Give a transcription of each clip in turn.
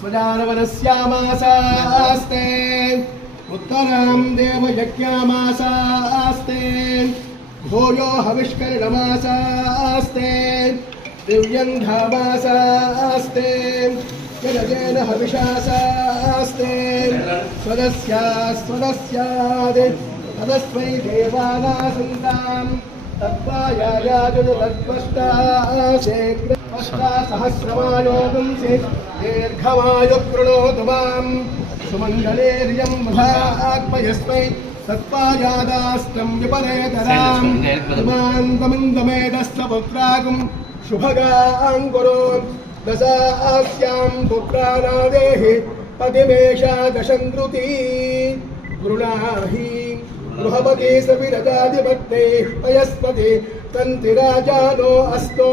स्वजानवनस्यामासास्ते उत्तरां देवयज्ञामासास्ते भूयो हविष्करणमासास्ते दिव्यन्धामासास्ते यजनेन हविषासास्ते स्वदस्यास्वदस्यादि तदस्मै देवानासन्तां तत्त्वायायाजुनुतत्त्वष्टाशेग्र सहस्रमायोगंसे दीर्घमायु कृणोतु मां सुमङ्गलेर्यं मधात्मयस्मै तत्त्वायादास्तं विपरेतरां मान्तमन्दमेदस्य पुत्रागं शुभगाङ्कुरो दशास्यां पुत्रानादेहि पतिमेषा दशन्द्रुती गृणाहि गृहपति सविरजाधिपत्नेः पयस्पति तन्तिराजानो अस्तो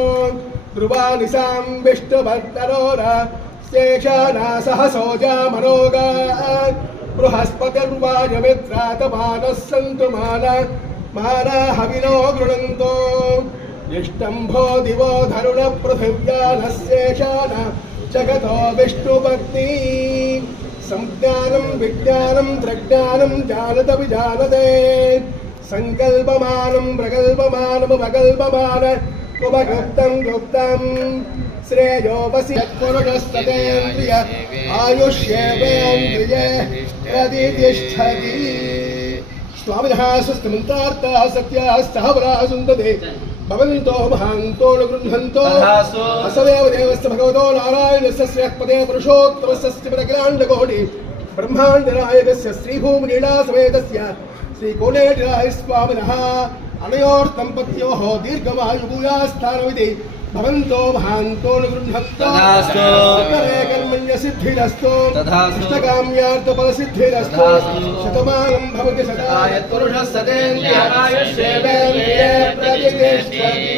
ध्रुवानिसां विष्णुभक्तरोरा शेषाना सहसोजा मनोगा बृहस्पतिर्वायुमित्रातमानः सन्तु माना हविनो गृणन्तो इष्टम्भो दिवो धरुण पृथिव्या नः शेषाना जगतो विष्णुभक्ति संज्ञानं विज्ञानं त्रज्ञानं जानत विजानते संकल्पमानं प्रकल्पमानमुपकल्पमान उपगुप्तं गुप्तं श्रेयो वसि पुरुषस्ततेन्द्रिय आयुष्येवेन्द्रिये प्रतिष्ठति स्वामिनः स्वस्तमन्त्रार्थः सत्याः सहवराः सुन्दते भवन्तो महान्तो न गृह्णन्तो असदेव देवस्य भगवतो नारायणस्य श्रेयःपदे पुरुषोत्तमस्य पदग्राण्डकोटि ब्रह्माण्डनायकस्य श्रीभूमिलीलासमेतस्य श्रीकोलेटिराय स्वामिनः अनयोर्दम्पत्योः दीर्घमायुभूयास्थानमिति भवन्तो महान्तो न गृह्णन्तो कर्मण्यसिद्धिरस्तु इष्टकाम्यार्थफलसिद्धिरस्तु शतमानं भवति सदा यत्पुरुषस्सतेन्द्रिये प्रतिष्ठति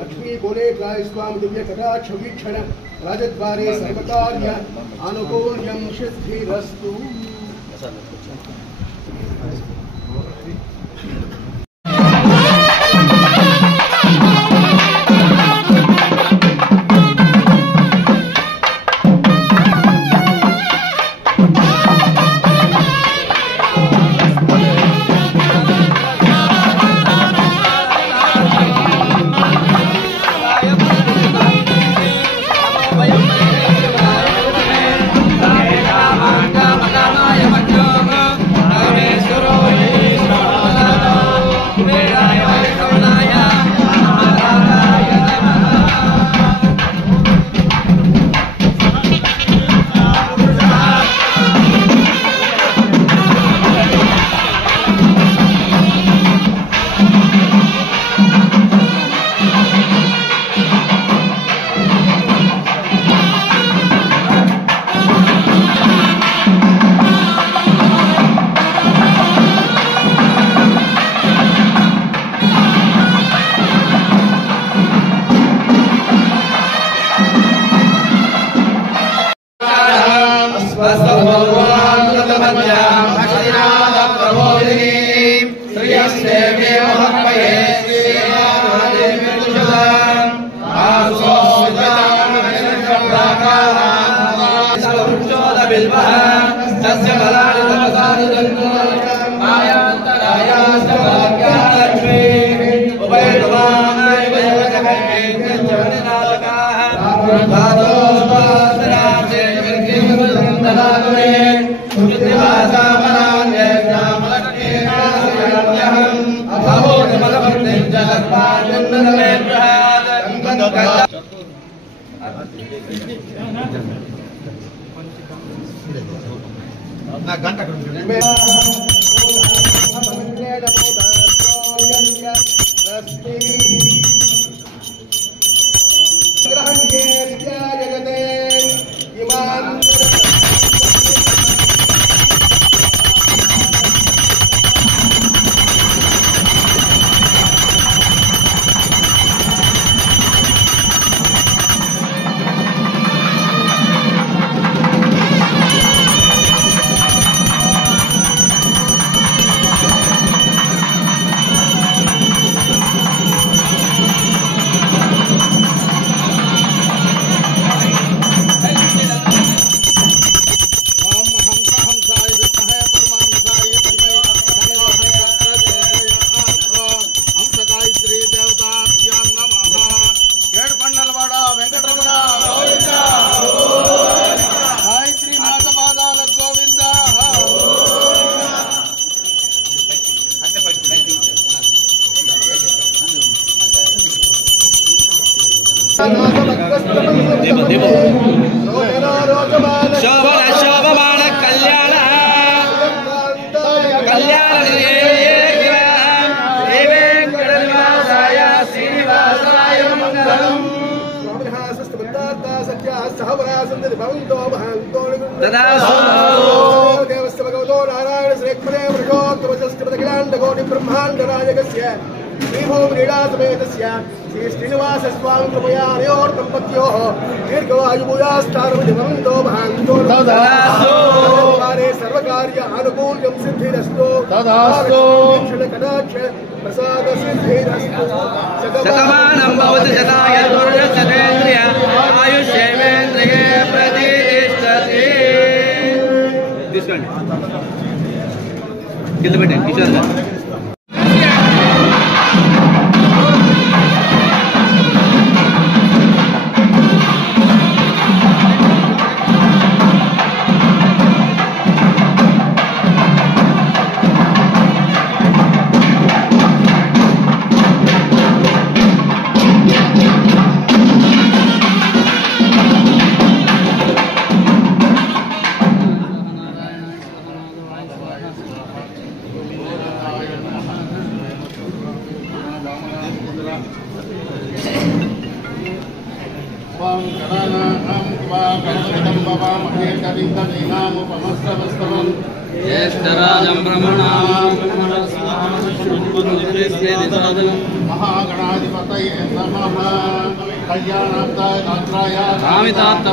लक्ष्मी कोलेटिराय स्वामी दिव्य कटाक्ष वीक्षण राजद्वारे सर्वकार्य अनुकूल्यं सिद्धिरस्तु।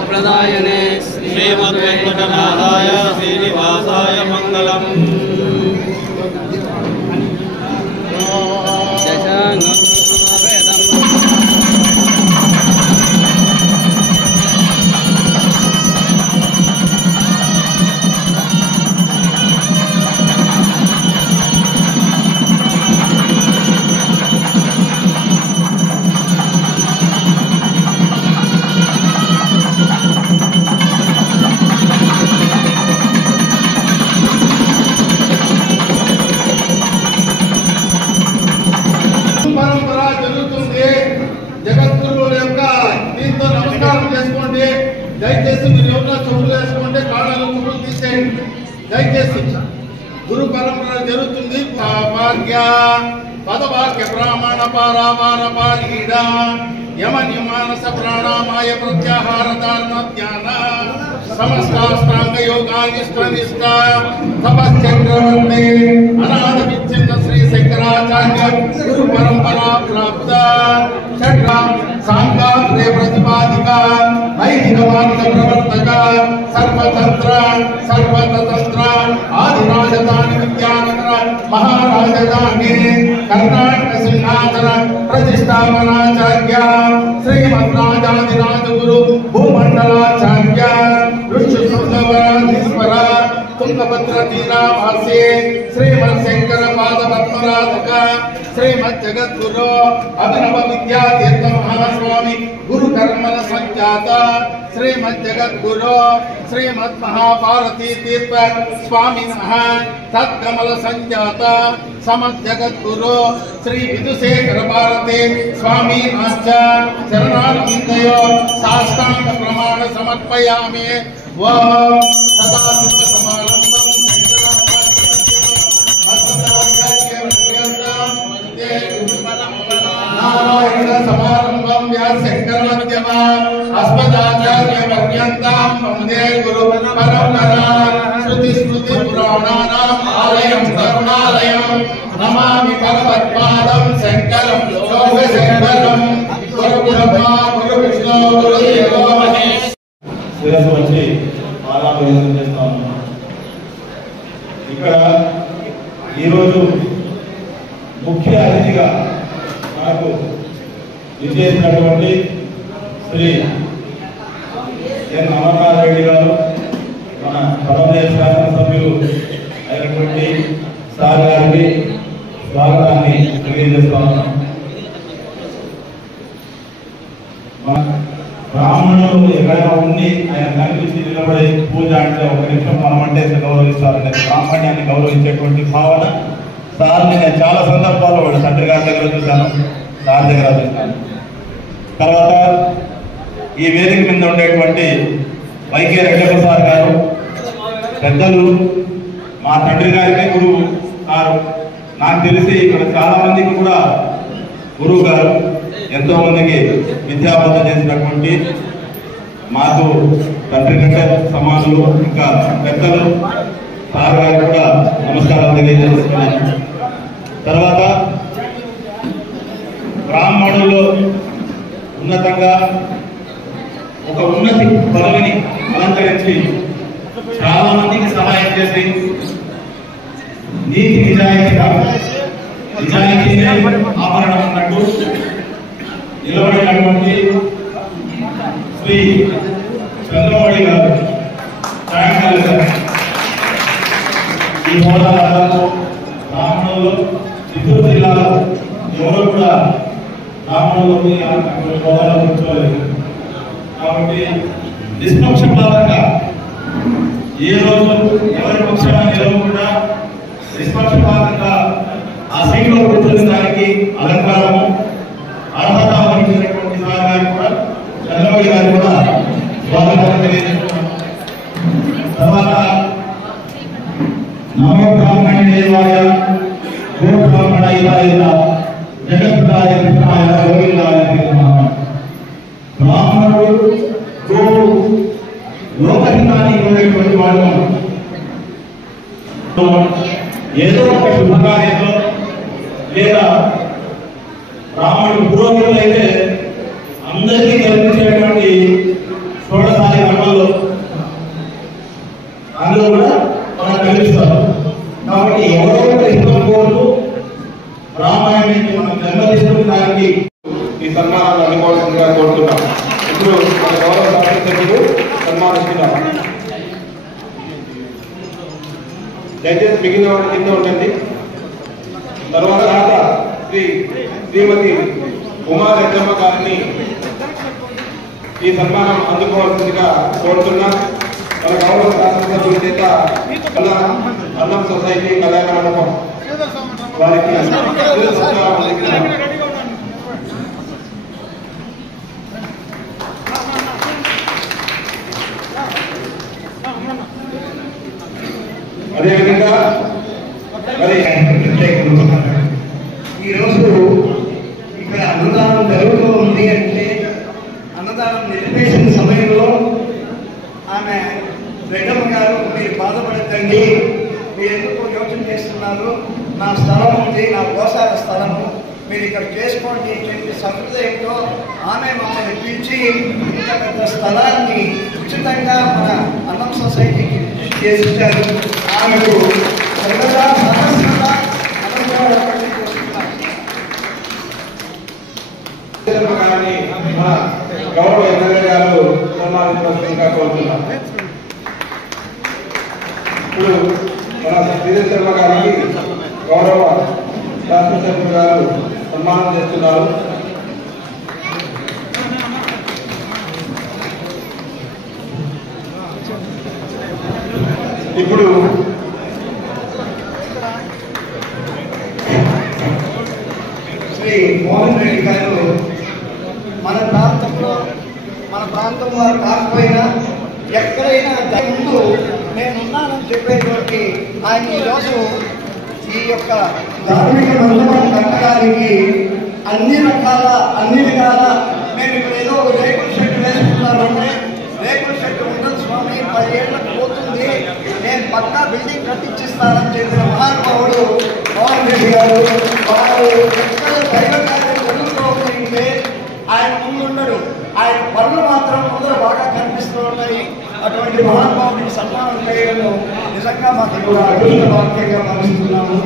प्रदायने श्रीमद्वेंकटनाथाय श्रीनिवासाय मंगलम्। దయచేసి మీరు ఎవరైనా చెవులు వేసుకుంటే కాళ్ళలో చెవులు తీసేయండి. దయచేసి గురు పరంపర జరుగుతుంది. భాగ్య పదవాక్య బ్రాహ్మణ పారావార పారీడ యమ నిమానస ప్రాణామాయ ప్రత్యాహార ధారణ ధ్యాన సమస్తాష్టాంగ యోగానిష్ట నిష్ట తపశ్చక్రవర్తి అనాథ విచ్ఛిన్న శ్రీ शंकराचार्य गुरु परंपरा प्राप्त षड्रा सांख्य प्रतिपादिका वैदिक मार्ग प्रवर्तक सर्वतंत्र सर्वतंत्र आदिराजधानी विद्यानगर महाराजधानी कर्नाटक सिंहासन प्रतिष्ठापनाचार्य श्रीमद्राजाधिराज गुरु भूमंडलाचार्य ऋषिशृंगवराधीश्वर तुंगभद्र तीराभाष्ये श्रीमत्शंकर पाद पद्मराधक श्रीमज्जगद्गुरु अभिनव विद्यातीर्थ महास्वामी गुरु कर्मल संजात श्रीमज्जगद्गुरु श्रीमद् महाभारती तीर्थ स्वामी तत्कमल संजात समज्जगद्गुरु श्री विदुशेखर भारती स्वामी चरणारविंदयो साष्टांग प्रमाण समर्पयामि। ओम सदाशिव समारंभं नारायण समारंभं व्यासशंकरमध्यमाम् अस्मदाचार्यपर्यन्तं वन्दे गुरु परम्पराम्। श्रुति स्मृति पुराणानाम् आलयं करुणालयं नमामि भगवत्पादं शंकरं लोकशंकरं गुरु ब्रह्मा गुरु विष्णु गुरुदेवो महेश्वरः। ఇక్కడ ఈరోజు ముఖ్య అతిథిగా మనకు విచ్చేసినటువంటి శ్రీ ఎన్ అమర్నాథ్ రెడ్డి గారు, మన సమన్వయ శాసనసభ్యులు అయినటువంటి సార్ గారికి స్వాగతాన్ని తెలియజేస్తా ఉన్నాం. మన బ్రాహ్మణులు ఎక్కడైనా ఉండి ఆయన కనిపించి నిలబడే పూజ అంటే ఒక నిమిషం మనం అంటే గౌరవిస్తారనే బ్రాహ్మణ్యాన్ని గౌరవించేటువంటి భావన సార్ని నేను చాలా సందర్భాల్లో వాడు తండ్రి గారి దగ్గర చూశాను, సార్ దగ్గర చూశాను. తర్వాత ఈ వేదిక మీద ఉండేటువంటి వైకే రెడ్డప్ప సార్ గారు పెద్దలు, మా తండ్రి గారికి గురువు గారు. నాకు తెలిసి ఇక్కడ చాలా మందికి కూడా గురువు గారు, ఎంతో మందికి విద్యాబోధన చేసినటువంటి మాకు తండ్రి కంటే సమానులు, ఇంకా పెద్దలు సార్ గారు కూడా నమస్కారాలు తెలియజేస్తున్నాను. తర్వాత బ్రాహ్మణుల్లో ఉన్నతంగా ఒక ఉన్నతి పదవిని అలంకరించి చాలా మందికి సహాయం చేసి నీతి నిజాయితీగా నిజాయితీనే ఆభరణం అన్నట్టు నిలబడినటువంటి శ్రీ చంద్రమౌళి గారు, సాయంకాలం గారు ఈ హోదాలో బ్రాహ్మణుల్లో చిత్తూరు జిల్లాలో ఎవరు కూడా బ్రాహ్మణులు హోదాలో కూర్చోలేదు. కాబట్టి నిష్పక్షపాతంగా ఏ రోజు ఎవరి పక్షాన నిలవకుండా నిష్పక్షపాతంగా ఆ సీట్లో కూర్చునే దానికి అలంకారము అర్హత వహించినటువంటి సార్ గారు కూడా, చంద్రబాబు గారు కూడా స్వాగతం తెలియజేస్తున్నారు. తర్వాత నమో బ్రాహ్మణ దేవాయ గో బ్రాహ్మణ జగత్తాయ కృష్ణాయ గోవిందాయ బ్రాహ్మణుడు గోవు లోకహితాన్ని ఇవ్వలేటువంటి వాళ్ళు ఏదో ఒక శుభకార్యంలో లేదా బ్రాహ్మణుడు పురోహితులు అయితే అందరికీ కల్పించేటువంటి షోడశాది కర్మల్లో అందులో కూడా మనం కల్పిస్తారు. కాబట్టి ఎవరో ఒక ఇష్టం కోరుతూ రామాయణానికి మనం జన్మదిస్తున్న దానికి ఈ సన్మానాలు అందుకోవాల్సిందిగా కోరుతున్నాం. ఇప్పుడు మన గౌరవ శాసనసభ్యులు సన్మానిస్తున్నాం. దయచేసి మిగిలిన వారి కింద ఉండండి. తర్వాత శ్రీమతి ఉమా రెడ్డమ్మ గారిని ఈ సన్మానం అందుకోవాల్సిందిగా కోరుతున్నా. మన గౌరవ శాసనసభ్యుల చేత అన్నం సొసైటీ కళ్యాణ మండపం వారికి అదేవిధంగా మరి ఈరోజు ఇక్కడ అన్నదానం జరుగుతూ ఉంది అంటే అన్నదానం నిలిపేసిన సమయంలో ఆమె రెడ్డమ్మ గారు మీరు బాధపడద్దండి, మీరు ఎందుకు యోచన చేస్తున్నారు? నా స్థలం ఉంది, నా గోశాల స్థలము, మీరు ఇక్కడ చేసుకోండి అని చెప్పి సహృదయంతో ఆమె మమ్మల్ని పిలిచి ఇంత పెద్ద స్థలాన్ని ఉచితంగా మన అన్నం సొసైటీకి చేసిచ్చారు. ఆమెకు సర్వదా సమస్యగా గౌరవ ఎమ్మెల్యే గారు సన్మానించవలసిందిగా కోరుతున్నాం. ఇప్పుడు మన శ్రీధర్ శర్మ గారికి గౌరవ శాసనసభ్యులు గారు సన్మానం చేస్తున్నారు. ఇప్పుడు శ్రీ మోహన్ రెడ్డి గారు మన ప్రాంతం వారు కాకపోయినా ఎక్కడైనా ముందు నేనున్నానని చెప్పేటువంటి ఆయన ఈరోజు ఈ యొక్క ధార్మిక మందిరం కట్టడానికి అన్ని విధాల మేము ఇక్కడ ఏదో రేకుల షెడ్ వేసుకున్నామంటే రేకుల షెడ్ ఉండదు స్వామి, 10 ఏళ్ళకు పోతుంది, నేను పక్కా బిల్డింగ్ కట్టించిస్తానని చెప్పిన మహానుభావుడు మోహన్ రెడ్డి గారు. వారు ఎక్కడ దైవ కార్యం జరుగుతుంటే ఆయన ముందుండడు, ఆయన పనులు మాత్రం ముందర బాగా కనిపిస్తూ ఉంటాయి. అటువంటి మహానుభావుడికి సన్మానం చేయడం నిజంగా మాకు కూడా అదృష్ట వాక్యంగా భావిస్తున్నాము.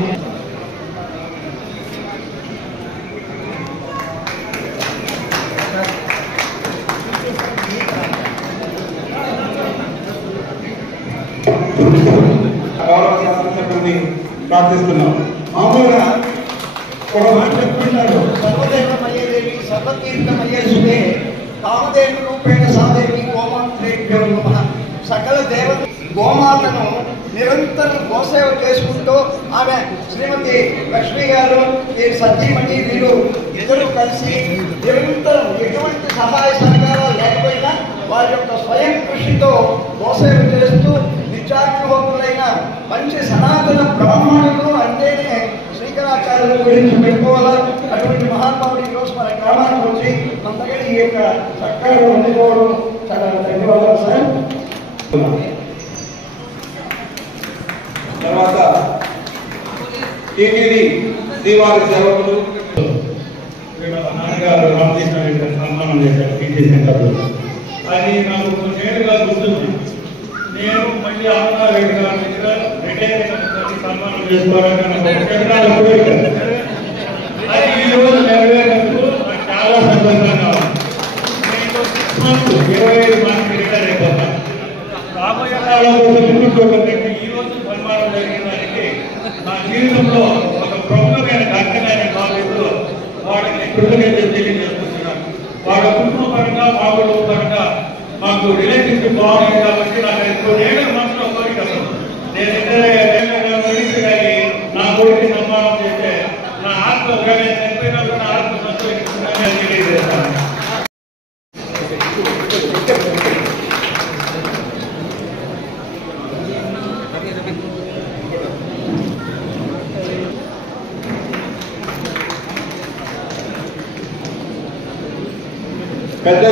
గౌరవ శాసనసభ్యుని ప్రార్థిస్తున్నాం. మామూలుగా ఒక మాట చెప్తుంటారు, సర్వదేవమయ్యేదేవి సర్వతీర్థమయ్యేదే కామదేవి రూపేణ సాదేవి గోమాతృభ్యో నమః. సకల దేవత గోమాతను నిరంతరం గోసేవ చేసుకుంటూ ఆమె శ్రీమతి లక్ష్మి గారు, ఈ సతీమణి వీరు ఇద్దరు కలిసి నిరంతరం ఎటువంటి సహాయ సహకారాలు లేకపోయినా వారి యొక్క స్వయం కృషితో గోసేవ చేస్తూ నిత్యాగ్రహోతులైన మంచి సనాతన బ్రాహ్మణులు అంటేనే శ్రీకరాచార్యుల గురించి పెట్టుకోవాలా. అటువంటి మహాత్ముడి ఈరోజు మన గ్రామానికి వచ్చి మన దగ్గర ఈ యొక్క సత్కారం అందుకోవడం చాలా ధన్యవాదాలు సార్. తర్వాత టీటీడీ శ్రీవారి సేవకులు నాన్నగారు రామకృష్ణ రెడ్డి సన్మానం చేశారు టీటీ సెంటర్లో. అది నాకు నేరుగా గుర్తుంది. నేను మళ్ళీ ఆనందరెడ్డి గారి దగ్గర రిటైర్ సన్మానం చేసుకోవాలని అది ఈ రోజు నెరవేరినందుకు నాకు చాలా సంతోషంగా ఉంది. నేను 25 మంది రిటైర్ అయిపోతాను. రాబోయే కాలంలో ఈ రోజు సన్మానం జరిగిన దానికి నా జీవితంలో ఒక ప్రముఖమైన ఘటనగా భావిస్తూ వాడిని కృతజ్ఞతలు తెలియజేస్తున్నాను. వాళ్ళ కుటుంబ పరంగా మామూలు పరంగా మాకు రిలేషన్షిప్ బాగుంది కాబట్టి నాకు ఎక్కువ నేను మనసులో కోరిక నేను కానీ నా కోరిక సన్మానం చేస్తే నా ఆత్మ చనిపోయినప్పుడు నా ఆత్మ సంతోషిస్తుందని తెలియజేస్తాను. పెద్ద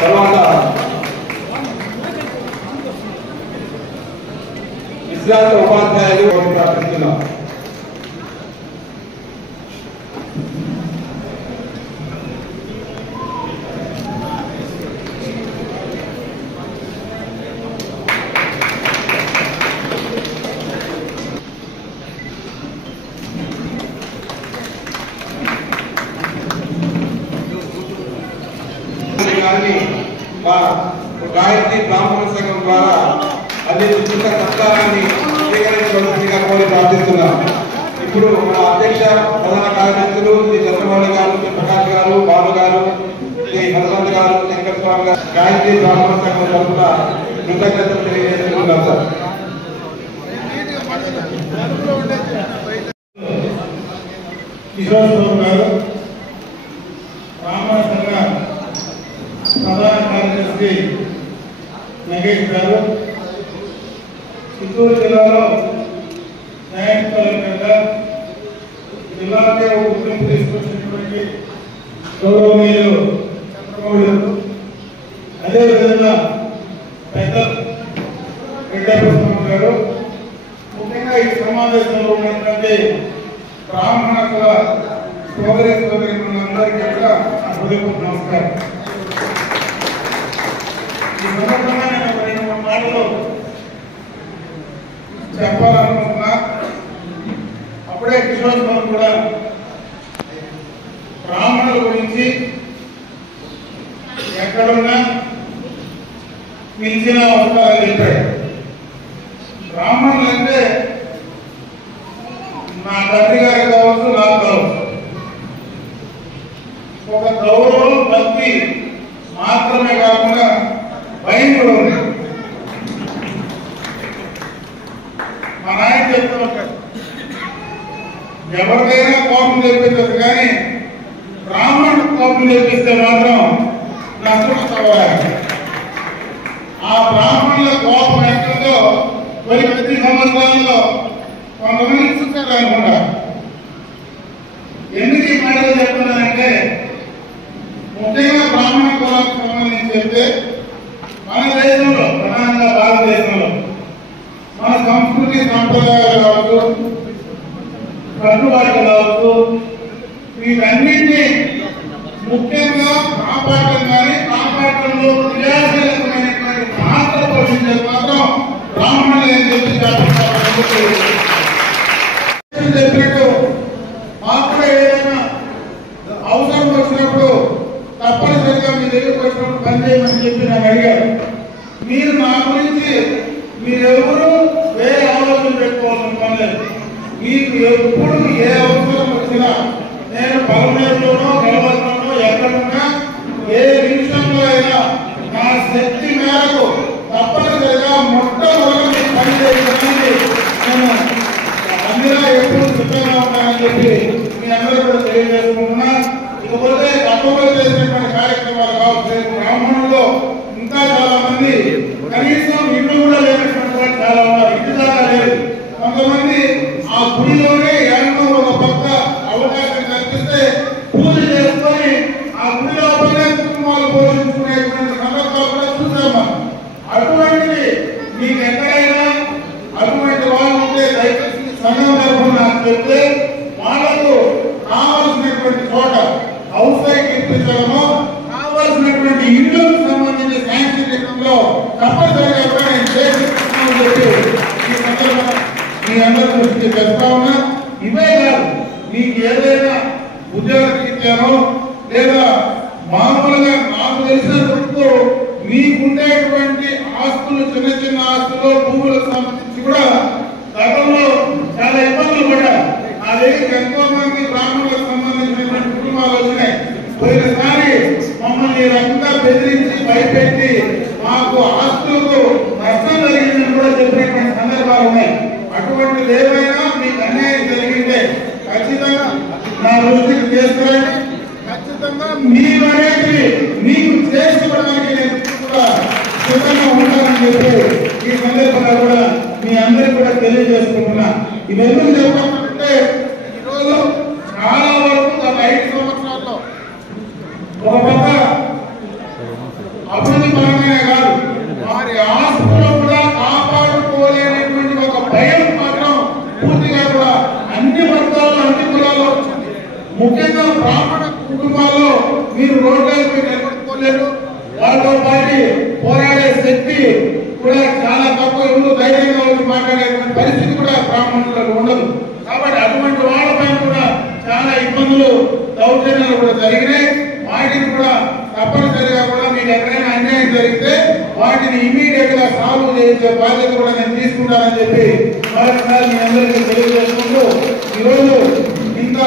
తర్వాత విశ్రాంత ఉపాధ్యాయులు ప్రార్థిస్తున్నాం. మా గాయత్రి బ్రాహ్మణ సంఘం ద్వారా అన్ని ఉచిత సత్కారాన్ని స్వీకరించవలసిందిగా కోరి ప్రార్థిస్తున్నాం. ఇప్పుడు మన అధ్యక్ష ప్రధాన కార్యదర్శులు శ్రీ చంద్రమౌళి గారు, శ్రీ ప్రకాష్ గారు, బాబు గారు, శ్రీ హనుమంత్ గారు, శంకర్ స్వామి గారు గాయత్రి బ్రాహ్మణ సంఘం తరఫున కృతజ్ఞతలు తెలియజేస్తున్నాం సార్. కిషోర్ బాబు గారు, బ్రాహ్మణ సంఘ ప్రధాన కార్యదర్శి నగేష్ గారు, చిత్తూరు జిల్లాలో న్యాయం కలెక్టర్గా జిల్లాకే గుర్తింపు తీసుకొచ్చినటువంటి గౌరవనీయులు చంద్రబాబు, అదేవిధంగా పెద్ద రెడ్డప్ప గారు, ముఖ్యంగా ఈ సమావేశంలో ఉన్నటువంటి బ్రాహ్మణ కుల సోదరి సోదరులందరికీ కూడా హృదయపూర్వక నమస్కారం. ఈ సందర్భంగా నేను ఒక 2-3 మాటలు చెప్పాలనుకుంటున్నా. అప్పుడే కిషోర్ గారు కూడా బ్రాహ్మణుల గురించి ఎక్కడున్నా మించిన అవసరాలు చెప్పాడు. బ్రాహ్మణులు అంటే నా తండ్రి గారు కావచ్చు, నాకు కావచ్చు, ఒక గౌరవం భక్తి మాత్రమే కాకుండా భయం కూడా ఉంది. మా నాయన చెప్తూ ఉంటాడు, ఎవరికైనా కోపం తెప్పించదు, కానీ బ్రాహ్మణుడు కోపం తెప్పిస్తే మాత్రం నష్టపోవాలి. ఆ బ్రాహ్మణుల కోపం ఎక్కడో ప్రతి సంవత్సరాల్లో కొంతమంది చూస్తారు అనుకుంటా. ఎందుకు ఈ మాటలు చెప్తున్నానంటే, ముఖ్యంగా బ్రాహ్మణ కులానికి సంబంధించి చెప్తే మన దేశంలో, ప్రధానంగా భారతదేశంలో మన సంస్కృతి సంప్రదాయాలు కావచ్చు, కట్టుబాట్లు కావచ్చు, వీటన్నింటినీ ముఖ్యంగా కాపాడటం కానీ కాపాడటంలో క్రియాశీలకమైనటువంటి పాత్ర పోషించేది మాత్రం బ్రాహ్మణులు అని చెప్పి చెప్పినట్టు మాకు ఏదైనా అవసరం వచ్చినప్పుడు తప్పనిసరిగా మీ దగ్గరకు వచ్చినప్పుడు పనిచేయమని చెప్పి నాకు అడిగారు. మీరు నా గురించి మీరెవరూ వేరే ఆలోచన పెట్టుకోవాల్సిన పని లేదు. మీకు ఎప్పుడు ఏ అవసరం వచ్చినా నేను పలమేరులోనో గెలవల్లోనో ఎక్కడున్నా ఏ విషయంలో అయినా నా శక్తి మేరకు తప్పనిసరిగా మొట్టమొదటి పని చేయడానికి నేను అందులో ఎప్పుడు సిద్ధంగా ఉంటానని చెప్పి మీ అందరూ కూడా తెలియజేసుకుంటున్నా. ఇకపోతే తప్పకుండా చేసినటువంటి కార్యక్రమాలు కావచ్చు. బ్రాహ్మణుల్లో ఇంకా చాలా మంది కనీసం ఇల్లు కూడా లేనటువంటి వాళ్ళు చాలా ఉన్నారు. ఇంటి దాకా లేదు. కొంతమంది ఆ గుడిలోనే ఏమో ఒక పక్క అవకాశం కల్పిస్తే పూజ చేసుకొని ఆ గుడిలో పైన కుటుంబాలు పోషించుకునేటువంటి సందర్భాలు కూడా చూసాము. అటువంటిది మీకు ఎక్కడైనా అటువంటి వాళ్ళు ఉంటే దయచేసి సంఘం తరఫున నాకు చెప్తే వాళ్ళకు కావాల్సినటువంటి చోట హౌస్ సైట్ ఇప్పించడము, కావాల్సినటువంటి ఇళ్లకు సంబంధించి శాంక్షన్ చేయడంలో తప్పనిసరిగా కూడా నేను చేస్తున్నానని చెప్పి ఈ సందర్భంగా మీ అందరి దృష్టికి తెస్తా ఉన్నా. ఇవే కాదు, మీకు ఏదైనా ఉద్యోగం ఇచ్చానో లేదా మామూలుగా నాకు తెలిసినందుకు మీకుండేటువంటి ఆస్తులు, చిన్న చిన్న ఆస్తులు, భూములకు సంబంధించి కూడా గతంలో చాలా ఇబ్బందులు పడ్డారు. నా దగ్గరికి ఎంతో మంది బ్రాహ్మణులకు సంబంధించినటువంటి కుటుంబాలు వచ్చినాయి. పోయినసారి మమ్మల్ని ఈ రకంగా బెదిరించి భయపెట్టి మాకు ఆస్తులకు నష్టం జరిగిందని కూడా చెప్పినటువంటి సందర్భాలు ఉన్నాయి. అటువంటిది ఏమైనా మీకు అన్యాయం జరిగితే ఖచ్చితంగా నా దృష్టికి తీసుకురండి. ఖచ్చితంగా మీరు అనేది మీకు చేసుకోవడానికి నేను కూడా సిద్ధంగా ఉంటానని చెప్పి ఈ సందర్భంగా కూడా మీ అందరికీ కూడా తెలియజేసుకుంటున్నా. ఇవన్నీ చెప్పాలంటే ఈరోజు చాలా వరకు గత 5 సంవత్సరాల్లో ఒక పక్క అభివృద్ధి పరంగానే కాదు, వారి ఆస్తులు కూడా కాపాడుకోలేనటువంటి ఒక భయం మాత్రం పూర్తిగా కూడా అన్ని వర్గాల్లో, అన్ని కులాల్లో వచ్చింది. ముఖ్యంగా బ్రాహ్మణ కుటుంబాల్లో మీరు రోడ్లపై నిలబడుకోలేరు. వాళ్ళతో పాటు పోరాడే శక్తి కూడా చాలా తక్కువ. ఎవరు ధైర్యంగా వచ్చి మాట్లాడేటువంటి పరిస్థితి కూడా బ్రాహ్మణులకు ఉండదు. కాబట్టి అటువంటి వాళ్ళపైన కూడా చాలా ఇబ్బందులు, దౌర్జన్యాలు కూడా జరిగినాయి. వాటిని కూడా తప్పనిసరిగా కూడా మీకు ఎక్కడైనా అన్యాయం జరిగితే వాటిని ఇమీడియట్ గా సాల్వ్ చేసే బాధ్యత కూడా నేను తీసుకుంటానని చెప్పి మరొకసారి మీ అందరికీ తెలియజేసుకుంటూ, ఈరోజు ఇంత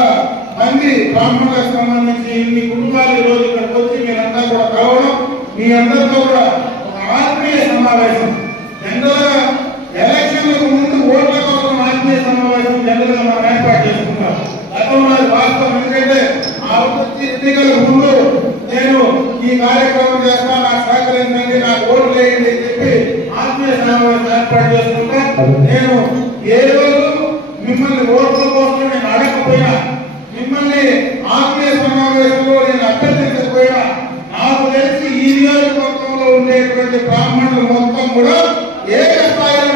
మంది బ్రాహ్మణులకు సంబంధించి ఇన్ని కుటుంబాలు ఈరోజు ఇక్కడికి వచ్చి మీరంతా కూడా కలవడం, మీ అందరితో కూడా ఒక ఆత్మీయ సమావేశం. జనరల్ గా ఎలక్షన్లకు ముందు ఓట్ల కోసం ఆత్మీయ సమావేశం జనరల్ గా మనం ఏర్పాటు చేసుకుంటాం. గతంలో వాస్తవం. ఎందుకంటే ఆ ఎన్నికలకు ముందు నేను ఈ కార్యక్రమం చేస్తా, నాకు సహకరించండి, నాకు ఓట్లు వేయండి అని చెప్పి ఆత్మీయ సమావేశం ఏర్పాటు చేసుకుంటా. నేను ఏ రోజు మిమ్మల్ని ఓట్ల కోసం నేను అడగకపోయినా, మిమ్మల్ని ఆత్మీయ సమావేశంలో నేను అభ్యర్థించకపోయినా, నాకు తెలిసి ఈ నియోజకవర్గంలో ఉండేటువంటి బ్రాహ్మణులు మొత్తం కూడా ఏక స్థాయిలో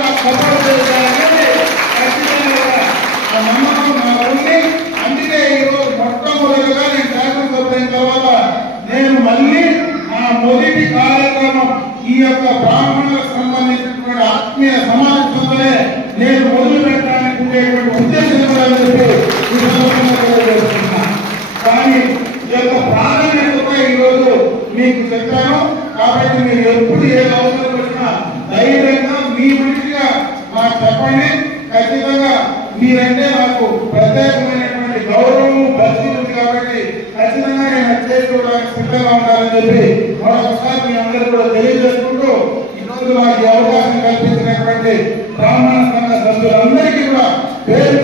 మీ మనిషిగా నాకు చెప్పండి. ఖచ్చితంగా మీరంటే నాకు ప్రత్యేకమైనటువంటి గౌరవం భక్తి ఉంది కాబట్టి ఖచ్చితంగా నేను చేసుకోవడానికి సిద్ధంగా ఉండాలని చెప్పి మరొకసారి మీ అందరూ కూడా తెలియజేసుకుంటూ ఈరోజు నాకు అవకాశం కల్పించినటువంటి బ్రాహ్మణ సంఘ సభ్యులందరికీ కూడా పేరు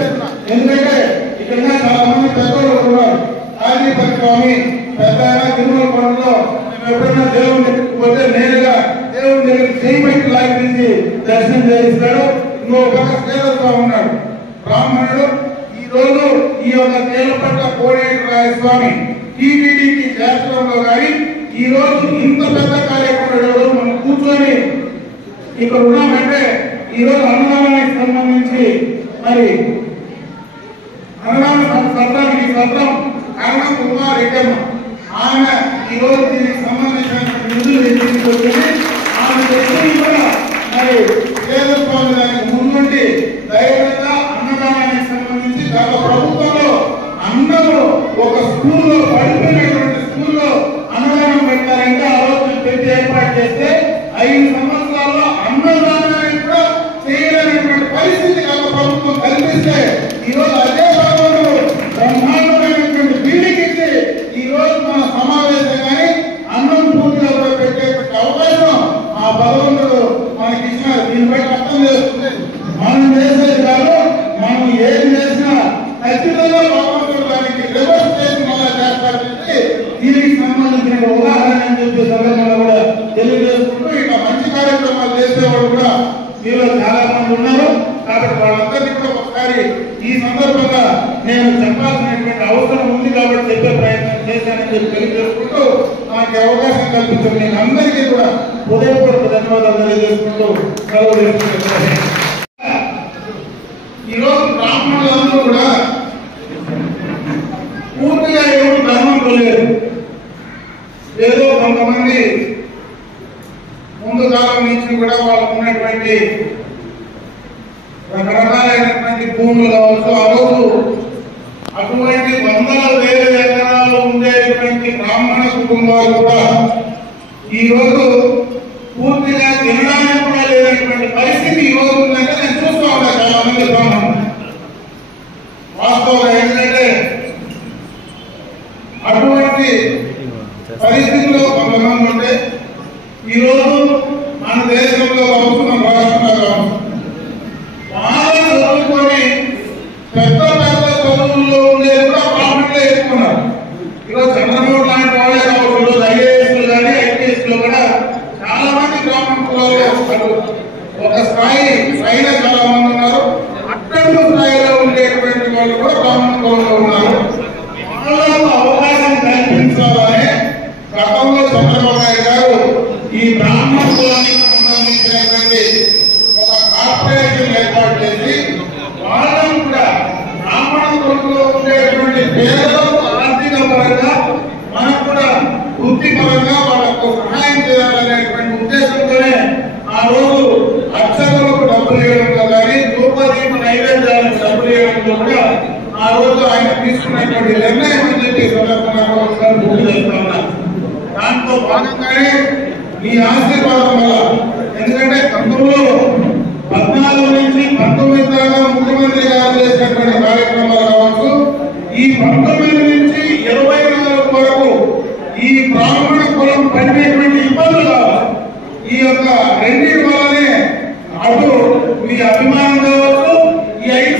ఎందుకంటే ఇక్కడ చాలా మంది పెద్దలు ఉన్నారు. కాళీపతి స్వామి పెద్ద తిరుమల కొండలో మేము ఎప్పుడైనా దేవుని దగ్గరికి పోతే నేరుగా దేవుని దగ్గరికి చేయబట్టి లాగించి దర్శనం చేయిస్తాడు. ఇంకో పక్క సేవతో ఉన్నాడు బ్రాహ్మణుడు. ఈ రోజు ఈ యొక్క తేలపట్ల కోడేటి స్వామి టీటీడీకి చేర్చడంలో కానీ ఈ రోజు ఇంత పెద్ద కార్యక్రమం మనం కూర్చొని ఇక్కడ ఉన్నామంటే ఈ రోజు అన్నదానానికి సంబంధించి మరి అన్నదాన సత్రానికి సత్రం కారణం కుమార్ రెడ్డమ్మ ఆమె ఈ రోజు దీనికి సంబంధించిన నిధులు తీసుకొచ్చింది. ఆమె వ్యక్తిని కూడా మరి స్వామి దానికి ముందుండి ధైర్యంగా అన్నదానానికి సంబంధించి గత ప్రభుత్వంలో అందరూ ఒక స్కూల్లో పడిపోయినటువంటి స్కూల్లో అన్నదానం పెట్టారంటే ఆ రోజు పెట్టి ఏర్పాటు చేస్తే 5 సంవత్సరాల్లో అన్నదానాన్ని కూడా చేయలేనటువంటి పరిస్థితి గత ప్రభుత్వం కల్పిస్తే ఈ రోజు అదే భగవంతుడు బ్రహ్మాండమైనటువంటి వీడికిచ్చి ఈ రోజు మన సమావేశం కానీ అన్నం పూర్తిగా కూడా పెట్టేటువంటి అవకాశం ఆ భగవంతుడు మనకి ఇచ్చినారు. దీన్ని బట్టి అర్థం చేసుకుంటే మనం చేసేది కాదు, మనం ఏం చేసినా ఖచ్చితంగా భగవంతుడు దానికి రివర్స్ చేసి మళ్ళా చేస్తారని దీనికి సంబంధించిన ఉదాహరణ అని చెప్పి సందర్భంలో కూడా తెలియజేసుకుంటూ ఇట్లా మంచి కార్యక్రమాలు చేసేవాళ్ళు కూడా మీలో చాలా మంది ఉన్నారు. కాబట్టి వాళ్ళందరినీ కూడా ఒకసారి ఈ సందర్భంగా నేను చెప్పాల్సినటువంటి అవసరం ఉంది కాబట్టి చెప్పే ప్రయత్నం చేశానని చెప్పి తెలియజేసుకుంటూ నాకు అవకాశం కల్పించిన నేను అందరికీ కూడా హృదయపూర్వక ధన్యవాదాలు తెలియజేసుకుంటూ సెలవు తీసుకుంటున్నాను. ఈరోజు బ్రాహ్మణులందరూ కూడా పూర్తిగా ఎవరు ధర్మంలో లేరు. ఏదో కొంతమంది ముందు కాలం నుంచి కూడా వాళ్ళకు ఉన్నటువంటి రకరకాలైనటువంటి భూములు కావచ్చు, ఆ రోజు అటువంటి వందల వేల ఎకరాలు ఉండేటువంటి బ్రాహ్మణ కుటుంబాలు కూడా ఈ రోజు పూర్తిగా తినడానికి కూడా లేనటువంటి పరిస్థితి ఈ రోజు ఉందంటే నేను చూస్తూ ఉంటాను చాలా మంది బ్రాహ్మణులు. వాస్తవంగా ఏంటంటే అటువంటి పరిస్థితుల్లో కొంతమంది ఉంటే ఈ రోజు మన దేశంలో కావచ్చు, మన రాష్ట్రంలో కావచ్చు బాగా చదువుకొని పెద్ద పెద్ద చదువుల్లో ఉండేది కూడా బ్రాహ్మణులే ఎక్కున్నారు. ఈరోజు చంద్రబాబు లాంటి వాళ్ళే కావచ్చు, ఈరోజు ఐఏఎస్లు కానీ ఐపీఎస్ లో కూడా చాలా మంది బ్రాహ్మణ కులాల్లో ఒక స్థాయిలో చాలా మంది ఉన్నారు. అట్టడుగు స్థాయిలో ఉండేటువంటి వాళ్ళు కూడా బ్రాహ్మణ కులంలో ఉన్నారు. వాళ్ళకు అవకాశం కల్పించాలని గతంలో చంద్రబాబు నాయుడు గారు ఈ బ్రాహ్మణ కులానికి సంబంధించినటువంటి ఒక కార్పొరేషన్ ఏర్పాటు చేసి వాళ్ళను కూడా బ్రాహ్మణ కులంలో ఉండేటువంటి పేదలకు ఆర్థిక పరంగా మనకు కూడా వృత్తిపరంగా వాళ్ళకు సహాయం చేయాలనేటువంటి ఉద్దేశంతోనే ఆ రోజు అర్చకులకు డబ్బులు ఇవ్వడంలో కానీ ధూపదీప నైవేద్యాలకు డబ్బులు ఇవ్వడంలో కూడా ఆ రోజు ఆయన తీసుకున్నటువంటి నిర్ణయం అని చెప్పి సందర్భంగా ఒకసారి గుర్తు చేస్తా ఉన్నారు. దాంట్లో భాగంగానే ఈ ఆశీర్వాదం వల్ల ఎందుకంటే 14 నుంచి 19 దాకా ముఖ్యమంత్రి గారు చేసినటువంటి కార్యక్రమాలు కావచ్చు, ఈ 19 నుంచి 24 వరకు ఈ బ్రాహ్మణ కులం పడినటువంటి ఇబ్బందులు కావచ్చు, ఈ యొక్క రెండింటి వల్లనే అటు మీ అభిమానం కావచ్చు, ఈ 5